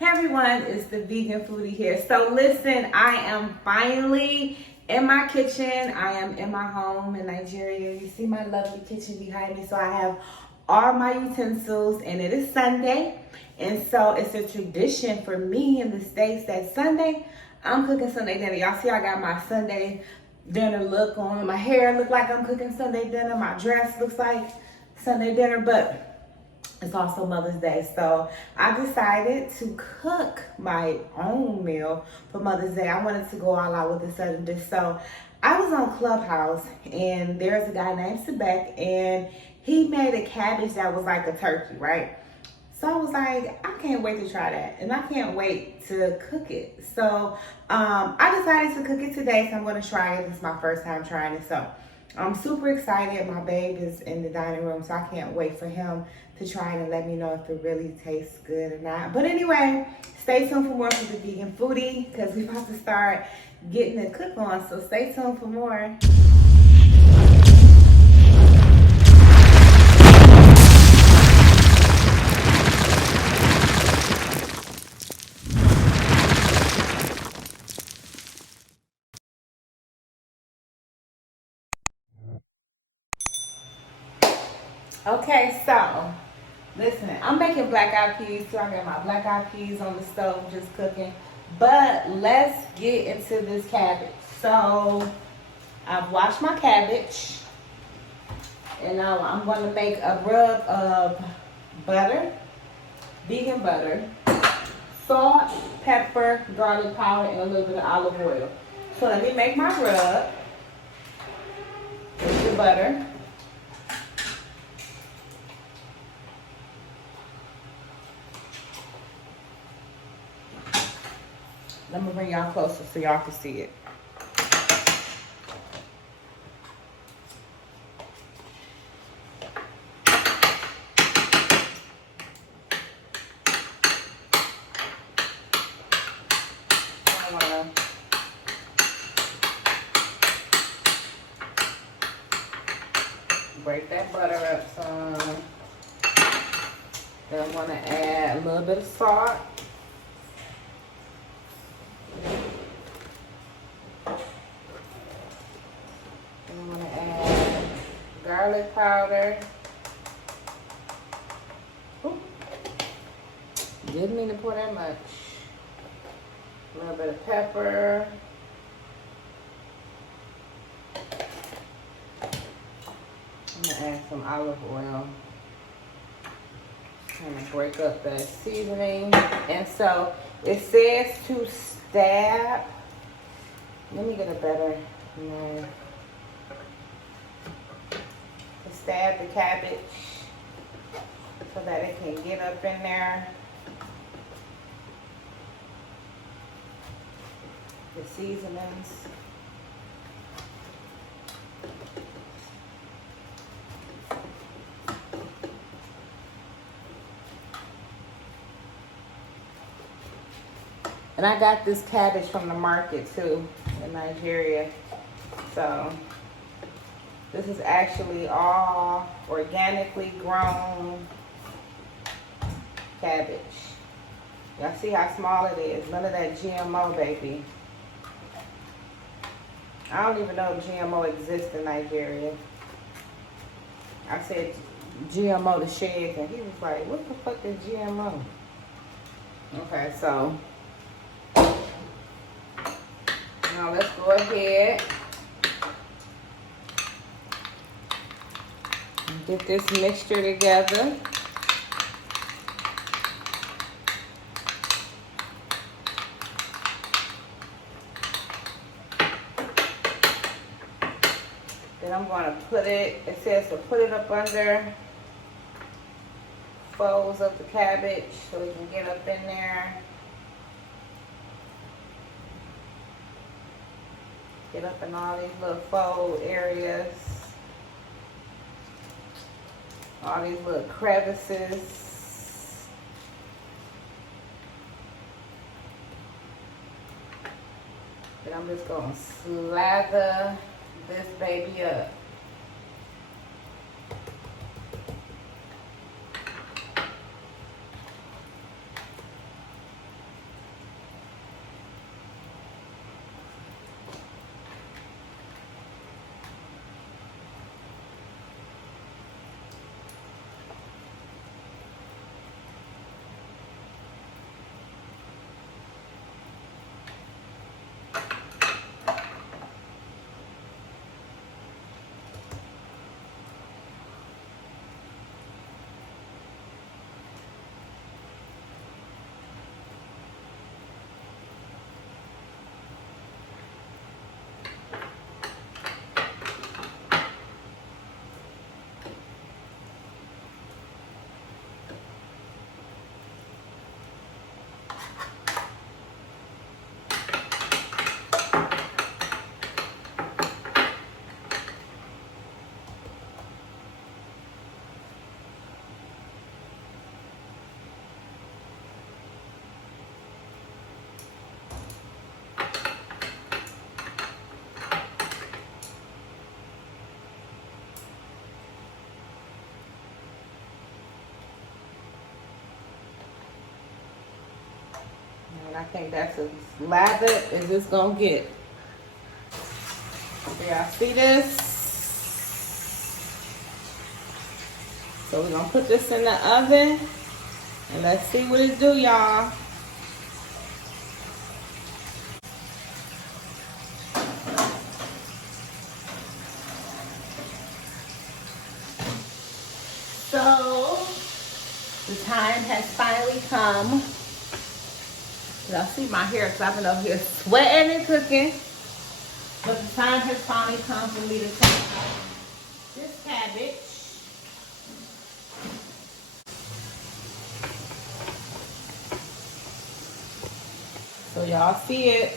Hey everyone, it's the vegan foodie here. So listen, I am finally in my kitchen. I am in my home in Nigeria. You see my lovely kitchen behind me. So I have all my utensils and it is Sunday. And so it's a tradition for me in the States that Sunday, I'm cooking Sunday dinner. Y'all see I got my Sunday dinner look on. My hair look like I'm cooking Sunday dinner. My dress looks like Sunday dinner, but it's also Mother's Day, so I decided to cook my own meal for Mother's Day. I wanted to go all out with this Southern dish. So I was on Clubhouse, and there's a guy named Sebek, and he made a cabbage that was like a turkey, right? So I was like, I can't wait to try that, and I can't wait to cook it. So I decided to cook it today, so I'm going to try it. This is my first time trying it, so I'm super excited. My babe is in the dining room, so I can't wait for him to try it and let me know if it really tastes good or not. But anyway, stay tuned for more for the vegan foodie because we're about to start getting the cook on, so stay tuned for more. Okay, so listen, I'm making black eyed peas, so I got my black eyed peas on the stove just cooking. But let's get into this cabbage. So I've washed my cabbage, and now I'm going to make a rub of butter, vegan butter, salt, pepper, garlic powder, and a little bit of olive oil. So let me make my rub with the butter. Let me bring y'all closer so y'all can see it. I want to break that butter up some. Then I'm going to add a little bit of salt. I'm going to add garlic powder. Ooh. Didn't mean to pour that much. A little bit of pepper. I'm going to add some olive oil. Kind of break up the seasoning. And so it says to stab. Let me get a better knife. To stab the cabbage so that it can get up in there. The seasonings. And I got this cabbage from the market too in Nigeria. So this is actually all organically grown cabbage. Y'all see how small it is? None of that GMO, baby. I don't even know if GMO exists in Nigeria. I said GMO to Sheds, and he was like, what the fuck is GMO? Okay, so now let's go ahead and get this mixture together. Then I'm going to put it says to put it up under folds of the cabbage so it can get up in there. Get up in all these little fold areas. All these little crevices. Then I'm just going to slather this baby up. And I think that's as lathered as it's gonna get. Y'all see this? So we're gonna put this in the oven and let's see what it do, y'all. So the time has finally come. Y'all see my hair, because I've been over here sweating and cooking. But the time has finally come for me to take this cabbage. So y'all see it.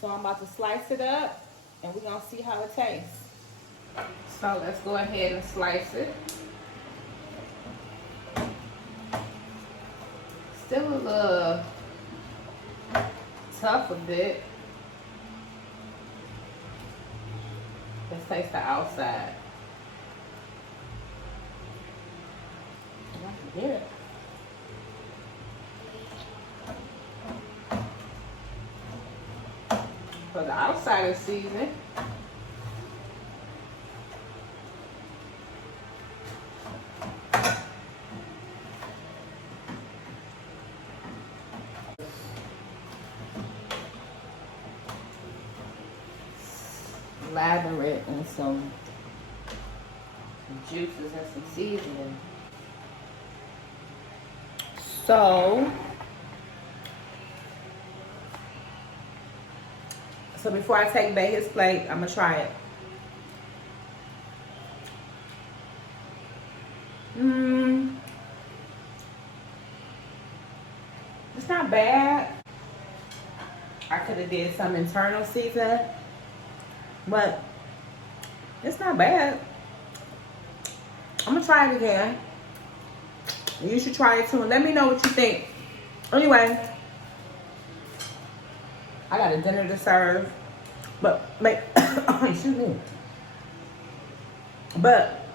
So I'm about to slice it up and we're gonna see how it tastes. So let's go ahead and slice it. Still a little tough a bit. Let's taste the outside. I can hear it. So the outside is seasoned. Lather it in some juices and some seasoning. So before I take back his plate, I'm gonna try it. It's not bad. I could have did some internal seasoning, but it's not bad. I'm gonna try it again. You should try it too and let me know what you think. Anyway, I got a dinner to serve, but excuse me. But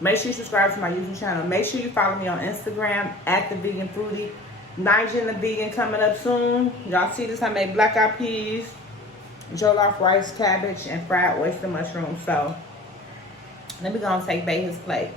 make sure you subscribe to my YouTube channel. Make sure you follow me on Instagram at the Vegan Foodie. Nigel and the Vegan coming up soon. Y'all see this? I made black eyed peas, jollof rice, cabbage, and fried oyster mushrooms. So let me go and take Bae his plate.